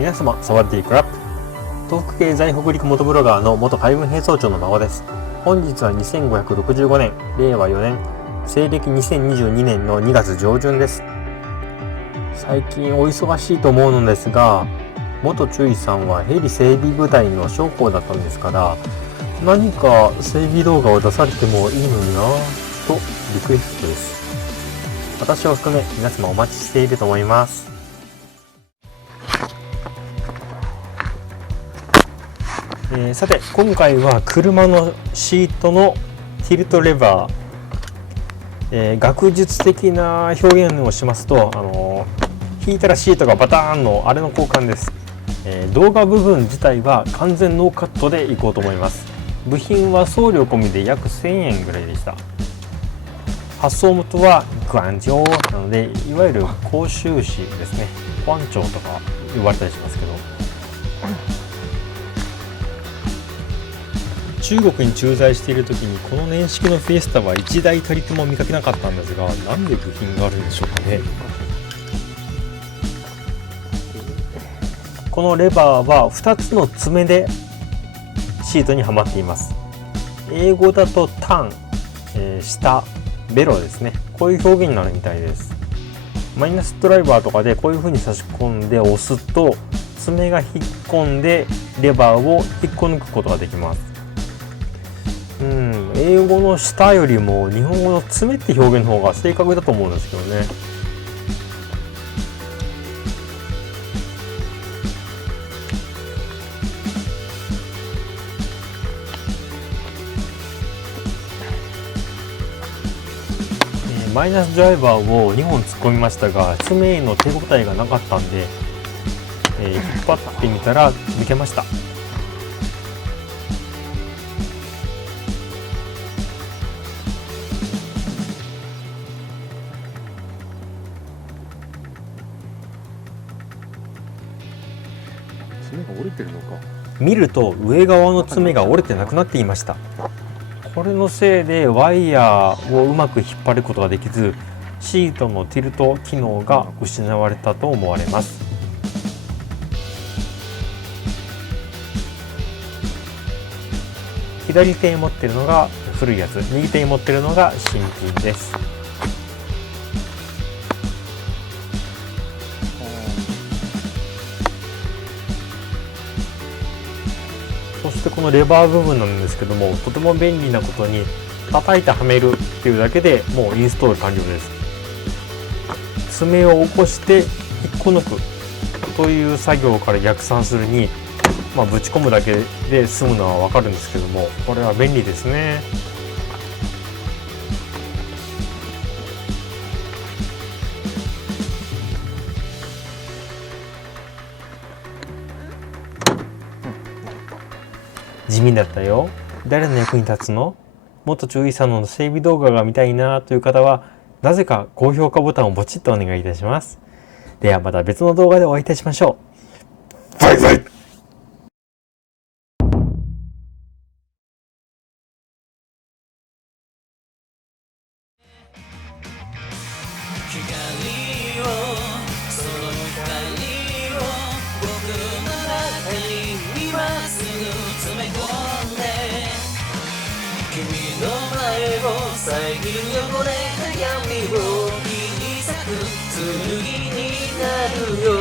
皆様サワディークラップ。東北経済北陸元ブロガーの元海軍兵曹長の孫です。本日は2565年令和4年西暦2022年の2月上旬です。最近お忙しいと思うのですが、元中尉さんはヘリ整備部隊の将校だったんですから、何か整備動画を出されてもいいのになとリクエストです。私を含め皆様お待ちしていると思います。さて今回は車のシートのティルトレバー、学術的な表現をしますと、引いたらシートがバターンのあれの交換です。動画部分自体は完全ノーカットでいこうと思います。部品は送料込みで約1000円ぐらいでした。発送元はグアンジョーなので、いわゆる広州市ですね。保安庁とか呼ばれたりしますけど、中国に駐在している時にこの年式のフィエスタは1台たりとも見かけなかったんですが、なんで部品があるんでしょうかね。このレバーは2つの爪でシートにはまっています。英語だとタン、下、ベロですね。こういう表現になるみたいです。マイナスドライバーとかでこういう風に差し込んで押すと、爪が引っ込んでレバーを引っこ抜くことができます。英語の下よりも日本語の爪って表現の方が正確だと思うんですけどね。マイナスドライバーを2本突っ込みましたが、爪への手応えがなかったんで、引っ張ってみたら抜けました。爪が折れてるのか。見ると上側の爪が折れてなくなっていました。これのせいでワイヤーをうまく引っ張ることができず、シートのティルト機能が失われたと思われます。左手に持っているのが古いやつ、右手に持っているのが新品です。そしてこのレバー部分なんですけども、とても便利なことに、叩いてはめるっていうだけでもうインストール完了です。爪を起こして引っこ抜くという作業から逆算するに、ぶち込むだけで済むのはわかるんですけども、これは便利ですね。地味だったよ。誰の役に立つの？元中尉さんの整備動画が見たいなという方は、なぜか高評価ボタンをポチッとお願いいたします。ではまた別の動画でお会いいたしましょう。バイバイ。君の前を遮る汚れた闇を切り裂く剣になるよ。